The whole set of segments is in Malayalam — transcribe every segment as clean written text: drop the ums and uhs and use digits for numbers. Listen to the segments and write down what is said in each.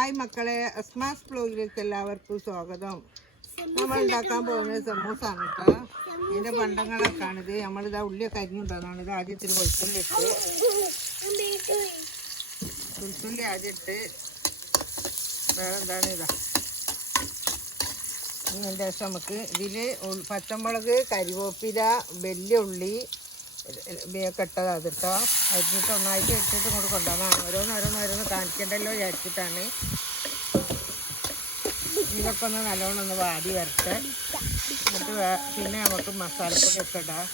ഹായ് മക്കളെ, അസ്മാസ് ബ്ലോഗിലേക്ക് എല്ലാവർക്കും സ്വാഗതം. നമ്മൾ ഉണ്ടാക്കാൻ പോകുന്നത് സമൂസാണ് കേട്ടോ. ഇതിൻ്റെ പണ്ടങ്ങളൊക്കെ ആണിത്. നമ്മളിതാ ഉള്ളിയൊക്കെ അരിഞ്ഞുണ്ടാകുന്നതാണ്. ഇത് ആദ്യം ഇത്തിരി വെളുത്തുള്ളി ആദ്യം ഇട്ട് വേറെ എന്താണ് ഇതാ. ഇതിൻ്റെ ശേഷം നമുക്ക് ഇതിൽ പച്ചമുളക്, കരിവേപ്പില, വലിയ ഉള്ളി ഒക്കെ ഇട്ടതാണ് അതിട്ടോ. അരിഞ്ഞിട്ട് ഒന്നായിട്ട് എടുത്തിട്ട് ഇങ്ങോട്ട് കൊണ്ടുവന്നതാണ്. ഓരോന്നോരോന്ന് കാണിക്കണ്ടല്ലോ വിചാരിച്ചിട്ടാണ്. ഇതൊക്കെ ഒന്ന് നല്ലോണം ഒന്ന് വാടി വരട്ടെ. എന്നിട്ട് പിന്നെ നമുക്ക് മസാലപ്പൊടി ഒക്കെ ഇടാം.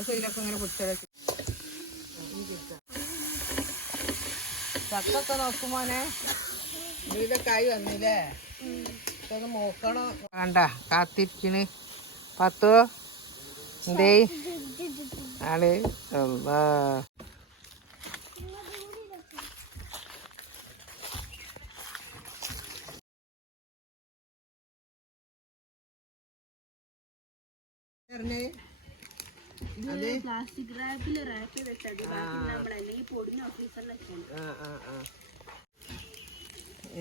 ഇതിലൊക്കെ ഇങ്ങനെ പിടിച്ചത് ചക്കൊക്കെ നോക്കുമോനെ. ഇതൊക്കെ ആയി വന്നില്ലേ? ഇതൊന്ന് നോക്കണം. വേണ്ട കാത്തിരിക്കണ്. പത്തോ എന്തേ ആള്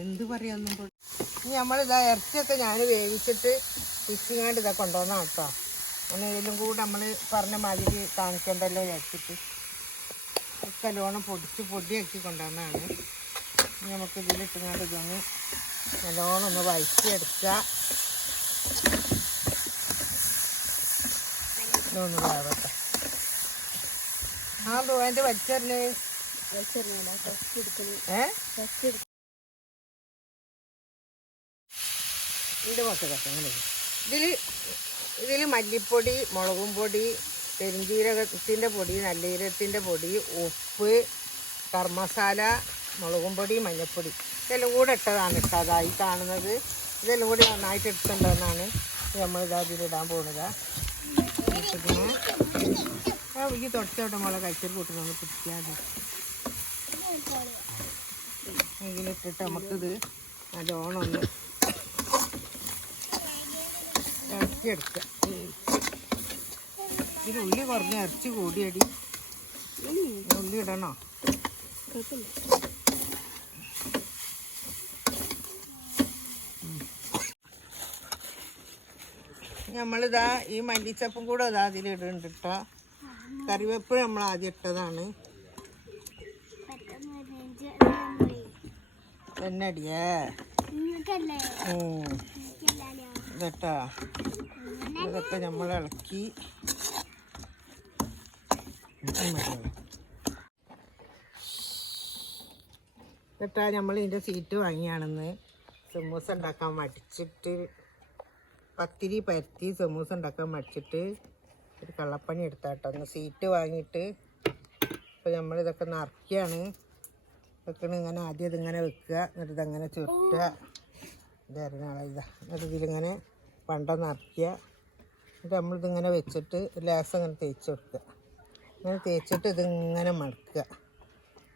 എന്ത് പറയാന്നും. ഇനി നമ്മളിതാ ഇറച്ചിയൊക്കെ ഞാൻ വേവിച്ചിട്ട് പിച്ചിങ്ങാണ്ട് ഇതാ കൊണ്ടുവന്നാ കേട്ടോ. അങ്ങനെ ഇതിലും കൂടെ നമ്മൾ പറഞ്ഞ മാതിരി കാണിക്കണ്ടല്ലോ വിചാരിച്ചിട്ട് നല്ലോണം പൊടിയാക്കി കൊണ്ടുവന്നാണ്. ഇനി നമുക്ക് ഇതിലിട്ടുങ്ങാണ്ട് ഇതൊന്ന് നല്ലോണം ഒന്ന് വഴറ്റിയെടുക്കുക. ഇതൊന്ന് വേവട്ടെ. ആ ദോൻ്റെ വലിച്ചെറിഞ്ഞ് ഇതിൻ്റെ മൊത്തം അങ്ങനെ ഇതിൽ മല്ലിപ്പൊടി, മുളകും പൊടി, പെരുംജീരകത്തിൻ്റെ പൊടി, നല്ലീരകത്തിൻ്റെ പൊടി, ഉപ്പ്, ഗരം മസാല, മുളകും പൊടി, മഞ്ഞൾപ്പൊടി ഇതെല്ലാം കൂടെ ഇട്ടതാണ് കേട്ടോ. അതായി കാണുന്നത് ഇതെല്ലാം കൂടി നന്നായിട്ട് ഇട്ടുണ്ടെന്നാണ് നമ്മളിതാ ഇതിലിടാൻ പോകുന്നത്. ഈ തൊട്ടോട്ടം മുളക് കഴിച്ചൊരു കൂട്ടുന്നത് പിടിക്കാതെ ഇതിലിട്ടിട്ട് നമുക്കിത് നല്ലോണം ഒന്ന് ഇറച്ചിയെടുക്കുക. ഇതിന് ഉള്ളി കുറഞ്ഞ ഇറച്ചി കൂടിയടി. ഉള്ളി ഇടണോ? നമ്മളിതാ ഈ മല്ലിച്ചപ്പും കൂടെ ഇതാ അതിലിടുന്നുണ്ട് കേട്ടോ. കറിവേപ്പ് നമ്മൾ ആദ്യം ഇട്ടതാണ്. എന്നടിയേ ഇതട്ടാ. ഇതൊക്കെ നമ്മൾ ഇളക്കി കേട്ടാ. നമ്മൾ ഇതിൻ്റെ സീറ്റ് വാങ്ങിയാണെന്ന് സമൂസ ഉണ്ടാക്കാൻ മടിച്ചിട്ട്, പത്തിരി പരത്തി സമൂസ ഉണ്ടാക്കാൻ മടിച്ചിട്ട് ഒരു കള്ളപ്പണി എടുത്താട്ടോ. ഒന്ന് സീറ്റ് വാങ്ങിയിട്ട് ഇപ്പോൾ നമ്മളിതൊക്കെ നിറയ്ക്കുകയാണ്. വെക്കണ ഇങ്ങനെ ആദ്യം ഇതിങ്ങനെ വെക്കുക, എന്നിട്ട് ഇതങ്ങനെ ചുരുട്ടുക. ഇതായിരുന്നു ഇതാ. എന്നിട്ട് ഇതിലിങ്ങനെ പണ്ട നിറയ്ക്കുക. എന്നിട്ട് നമ്മളിതിങ്ങനെ വെച്ചിട്ട് ലേസം ഇങ്ങനെ തേച്ച് കൊടുക്കുക. ഇങ്ങനെ തേച്ചിട്ട് ഇതിങ്ങനെ മടക്കുക.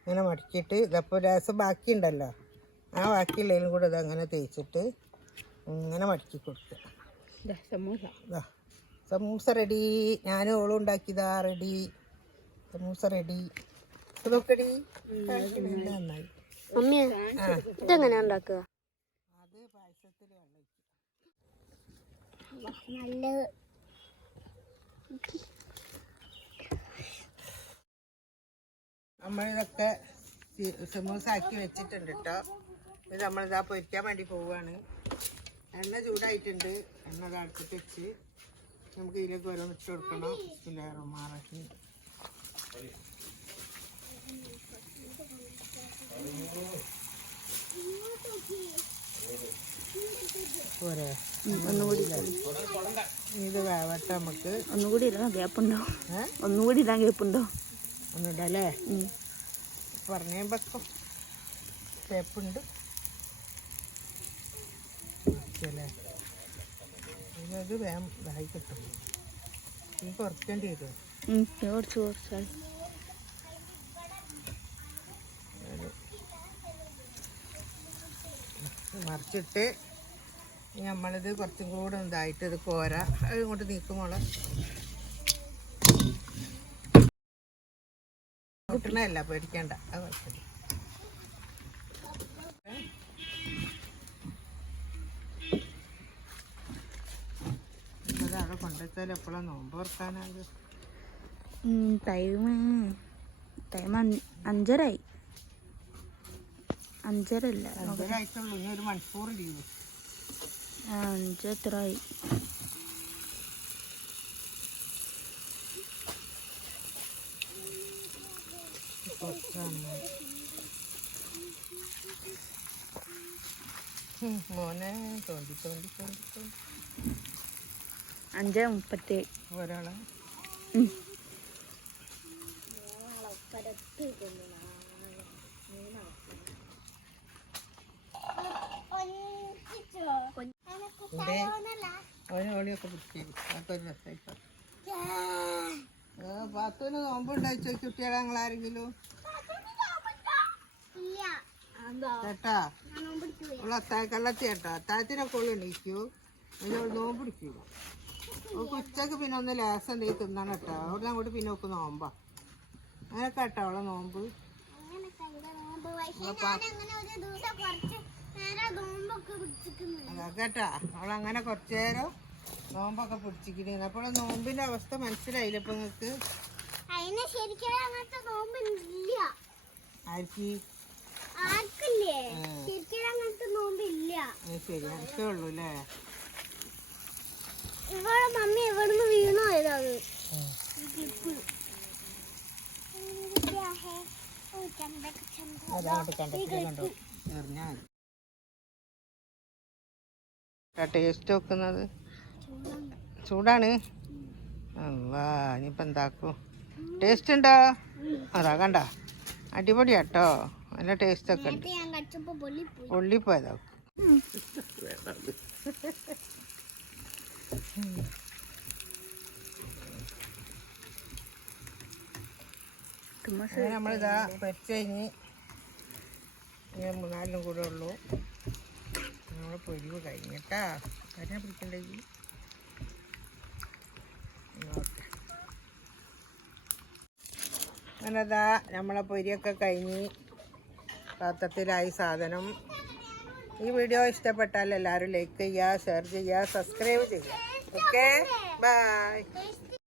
ഇങ്ങനെ മടക്കിയിട്ട് ഇതപ്പോൾ ലേസം ബാക്കിയുണ്ടല്ലോ, ആ ബാക്കിയുള്ളതിലും കൂടെ ഇതങ്ങനെ തേച്ചിട്ട് ഇങ്ങനെ മടക്കി കൊടുക്കുക. സമൂസ റെഡി. ഞാനും ഓളും ഉണ്ടാക്കിയതാ. Ready, samosa ready. നോക്കടി നന്നായി. ഇതെങ്ങനെയാ ഉണ്ടാക്കുക? അത് പായസത്തിൽ വെള്ളം നല്ലത്. നമ്മളിതൊക്കെ സമൂസ ആക്കി വെച്ചിട്ടുണ്ട് കേട്ടോ. ഇത് നമ്മളിതാ പൊരിക്കാൻ വേണ്ടി പോവുകയാണ്. എണ്ണ ചൂടായിട്ടുണ്ട്. എണ്ണ അടുത്തിട്ട് വെച്ച് നമുക്ക് ഇതിലേക്ക് ഓരോന്ന് ഇട്ട് കൊടുക്കണം. മാറാക്കി പോരെ. ഒന്നുകൂടി ഇത് വേവട്ടെ. നമുക്ക് ഒന്നുകൂടി ഇടാൻ ഗ്യാപ്പുണ്ടോ? ഒന്നുകൂടി ഇടാൻ ഗ്യാപ്പുണ്ടോ? ഒന്നിടല്ലേ പറഞ്ഞേ. വെക്കും ഗ്യാപ്പുണ്ട് അല്ലേ. ഇത് വേഗം ഇതായി കിട്ടും. ഈ കുറയ്ക്കേണ്ടി വരും. മറിച്ചിട്ട് നമ്മളിത് കുറച്ചും കൂടെ ഇതായിട്ട് ഇത് കോര. അത് ഇങ്ങോട്ട് നീക്കുമോളെ. കിട്ടണല്ല, പേടിക്കണ്ട. അത് കുഴപ്പമില്ല. എന്താ വെച്ചാൽ എപ്പോഴാണ് നോമ്പ് തുറക്കാനായത്? ടൈം 5:30 5:30 അല്ല 5:30 ആയിട്ടുള്ളൂ. ഇനി ഒരു മണിക്കൂർ ലീവ്. 5 എത്രയായി? മോനെ തോണ്ടി തോണ്ടി തോണ്ടി തോണ്ടി 5:37 ഒരാളെ ഓളിയൊക്കെ പിടിച്ചു. അതൊരു രസമായിട്ടോ. പാത്തുവിന് നോമ്പുണ്ടായിച്ചോ കുട്ടികളെ ഞങ്ങളാരെങ്കിലും? ചേട്ടാ അവള് കള്ളത്തി ചേട്ടാ അത്താഴത്തിനൊക്കെ ഓള് എണീക്കൂ. അതിന് അവൾ നോമ്പ് പിടിക്കൂല. അവൾക്ക് ഉച്ചക്ക് പിന്നെ ഒന്ന് ലേസം എന്തെങ്കിലും തിന്നണം കേട്ടോ. അവിടെ അങ്ങോട്ട് പിന്നെ ഒക്കെ നോമ്പാ. അങ്ങനെയൊക്കെ കേട്ടോ അവളെ നോമ്പ്. കേട്ടാ അവളങ്ങനെ കുറച്ചു നേരം നോമ്പൊക്കെ പിടിച്ചിരിക്കുന്നു. അപ്പോൾ നോമ്പിന്റെ അവസ്ഥ മനസ്സിലായില്ല ഇപ്പൊ നിങ്ങക്ക്? ആർക്ക്? ശരി എനിക്കേ ഉള്ളൂ അല്ലേ? ഇവളെ മമ്മി എവിടുന്ന് വീണോ ഏതാണ്? അതങ്ങോട്ട് കണ്ടത്തിൽ കണ്ടോ എറിഞ്ഞാൽ ടേസ്റ്റ് വെക്കുന്നത് ചൂടാണ്. അല്ലാ ഇനിയിപ്പോൾ എന്താക്കും? ടേസ്റ്റ് ഉണ്ടോ? അതാ കണ്ട അടിപൊളിയാട്ടോ. നല്ല ടേസ്റ്റ് ഒക്കെ ഉണ്ട്. പൊള്ളിപ്പോയതാ. നമ്മളിതാ പൊരിച്ച് കഴിഞ്ഞ് 3-4 കൂടെ ഉള്ളൂ. നമ്മൾ പൊരിവ് കഴിഞ്ഞിട്ടാ അതിനെ പിടിക്കണ്ടെങ്കിൽ അങ്ങനെതാ നമ്മളെ പൊരിയൊക്കെ കഴിഞ്ഞ് പാത്രത്തിലായി സാധനം. ഈ വീഡിയോ ഇഷ്ടപ്പെട്ടാൽ എല്ലാവരും ലൈക്ക് ചെയ്യുക, ഷെയർ ചെയ്യുക, സബ്സ്ക്രൈബ് ചെയ്യുക. Okay bye.